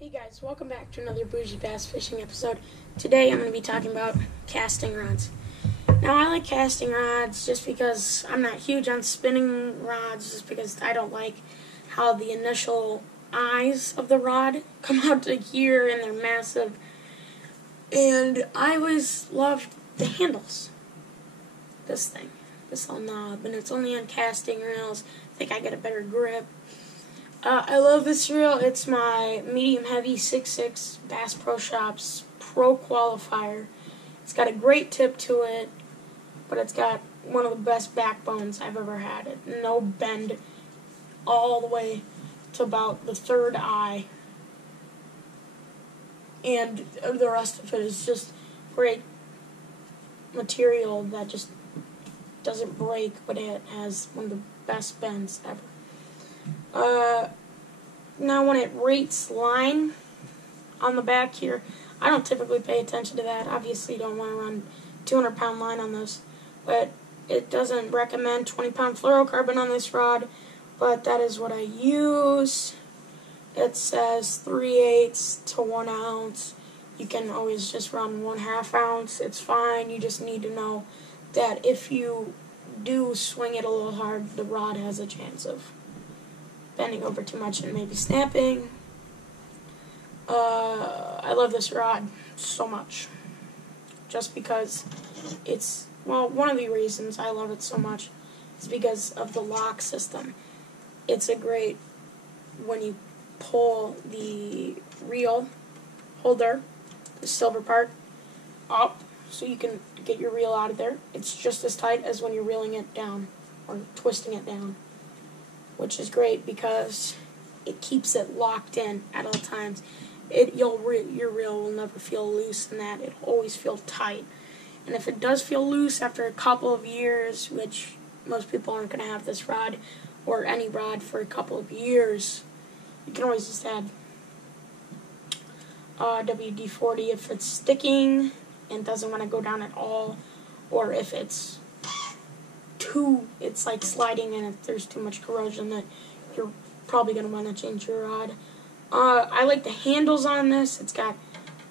Hey guys, welcome back to another Bougie Bass Fishing episode. Today I'm going to be talking about casting rods. Now I like casting rods just because I'm not huge on spinning rods, just because I don't like how the initial eyes of the rod come out to here and they're massive. And I always loved the handles. This little knob, and it's only on casting reels. I think I get a better grip. I love this reel. It's my medium heavy 6'6" Bass Pro Shops Pro Qualifier. It's got a great tip to it, but it's got one of the best backbones I've ever had. No bend all the way to about the third eye. And the rest of it is just great material that just doesn't break, but it has one of the best bends ever. Now when it rates line on the back here, I don't typically pay attention to that. Obviously you don't want to run 200-pound line on this, but it doesn't recommend 20-pound fluorocarbon on this rod, but that is what I use. It says 3/8 to 1 ounce. You can always just run 1/2 ounce. It's fine. You just need to know that if you do swing it a little hard, the rod has a chance of bending over too much and maybe snapping. I love this rod so much, just because it's, well, one of the reasons I love it so much is because of the lock system. It's a great, when you pull the reel holder, the silver part, up so you can get your reel out of there. It's just as tight as when you're reeling it down or twisting it down, which is great because it keeps it locked in at all times. Your reel will never feel loose in that. It'll always feel tight. And if it does feel loose after a couple of years, which most people aren't going to have this rod or any rod for a couple of years, you can always just add WD-40 if it's sticking and doesn't want to go down at all, or if it's like sliding and if there's too much corrosion, that you're probably going to want to change your rod. I like the handles on this. It's got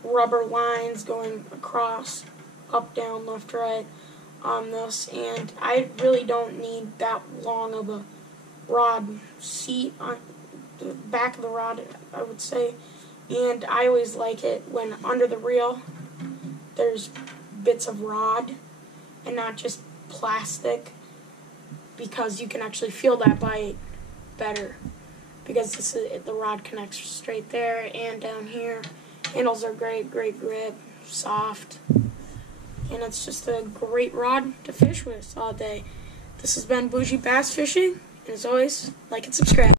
rubber lines going across, up, down, left, right on this, and I really don't need that long of a rod seat on the back of the rod, I would say. And I always like it when under the reel there's bits of rod and not just plastic, because you can actually feel that bite better, because the rod connects straight there and down here. Handles are great grip, soft, and it's just a great rod to fish with all day. This has been Bougie Bass Fishing, and as always, like and subscribe.